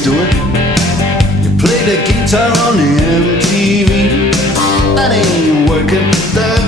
do it. You play the guitar on the MTV. That ain't working.